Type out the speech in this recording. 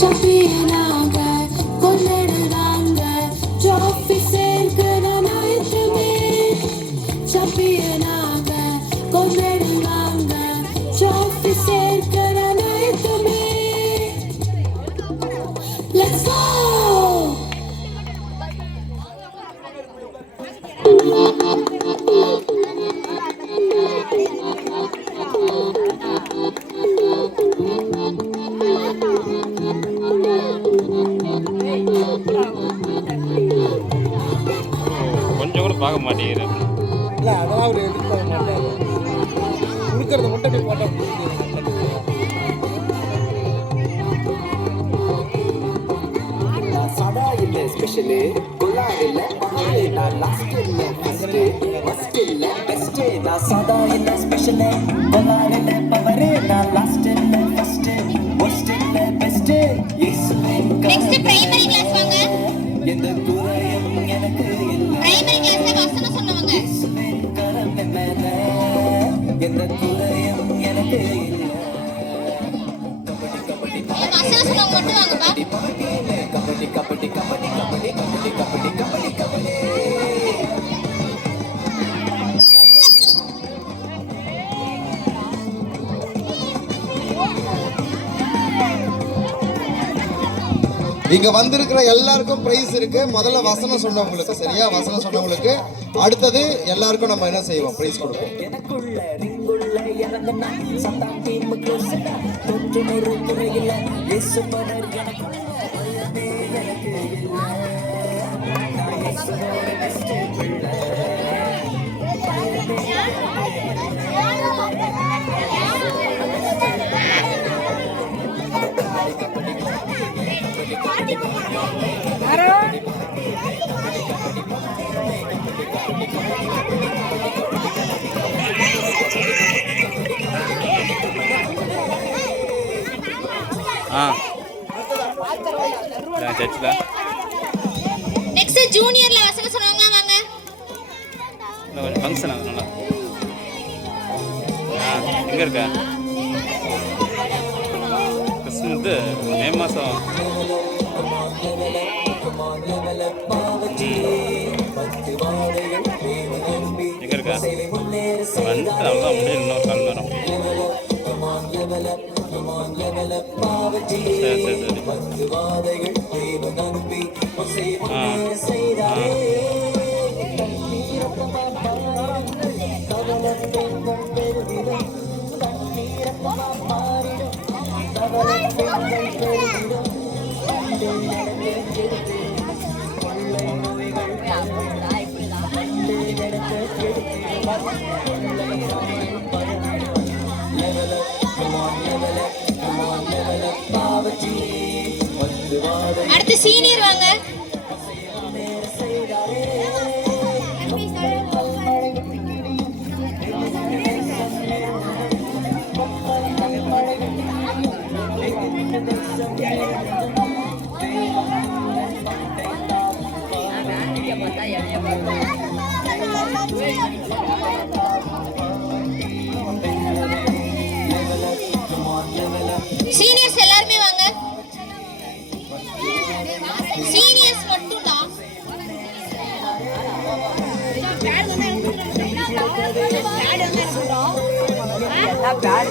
சாம்பியனாக கொண்டாடுறாங்க ட்ராஃபி சேர்க்கிற நாயகமே. சாம்பியனாக கொண்டாடுறாங்க ட்ராஃபி சேர்க்கிற நாயகமே. Let's go! கொஞ்சம் கூட பார்க்க மாட்டேங்கிறேன். இல்லை அதெல்லாம் அவர் எதிர்பார்க்க மாட்டார். கொடுக்கறத மட்டும் போய் போட்டால் சதா இல்லை ஸ்பெஷலு கொல்லா இல்லை பகலே நான் லாஸ்ட் இல்லை ஃபஸ்ட்டு ஃபஸ்ட் இல்லை பெஸ்ட்டு நான் சதா இல்லை ஸ்பெஷலு கொல்லா இல்லை பவரே நான் லாஸ்ட் இல்லை ஃபஸ்ட்டு ஃபஸ்ட் இல்லை பெஸ்ட்டு நெக்ஸ்ட் பிரைமரி கிளாஸ் வாங்க. எந்த குறையும் எனக்கு இல்லை. பிரைமரி கிளாஸ்ல வசனம் சொன்னவங்க. எந்த குறையும் எனக்கு இல்லை. வசனம் சொன்னவங்க மட்டும் வாங்கப்பா. கபடி கபடி கபடி கபடி கபடி கபடி கபடி கபடி. இங்க வந்திருக்கிற எல்லாருக்கும் பிரைஸ் இருக்கு. முதல்ல வசனம் சொன்னவங்களுக்கு, சரியா? வசனம் சொன்னவங்களுக்கு அடுத்தது எல்லாருக்கும் நம்ம என்ன செய்வோம்? பிரைஸ் கொடுப்போம். எனக்குள்ள ரிங்குள்ள இறந்த நான் சந்தாம் டீம் க்ளோஸ் தொற்று ஒரு துறையில் இயேசு பவர் எனக்குள்ள பயமே எனக்கு இல்லை. நான் இயேசுவோட பெஸ்ட் பிள்ளை. சர்ச்சில் நெக்ஸ்ட் ஜூனியர்ல வசனம் சொன்னவங்க வாங்க. கொஞ்சம் ஃபங்க்ஷன் அதனால எங்கே இருக்கா கிறிஸ்மஸ் இது மே மாதம் எங்கே இருக்கா வந்து அவ்வளோதான் முடியும். இன்னொரு கால் நேரம். சரி சரி சரி. அடுத்து சீனியர் வாங்க. சீனியர்ஸ் எல்லாருமே வாங்க. சீனியர்ஸ் மட்டும் தான். பேட்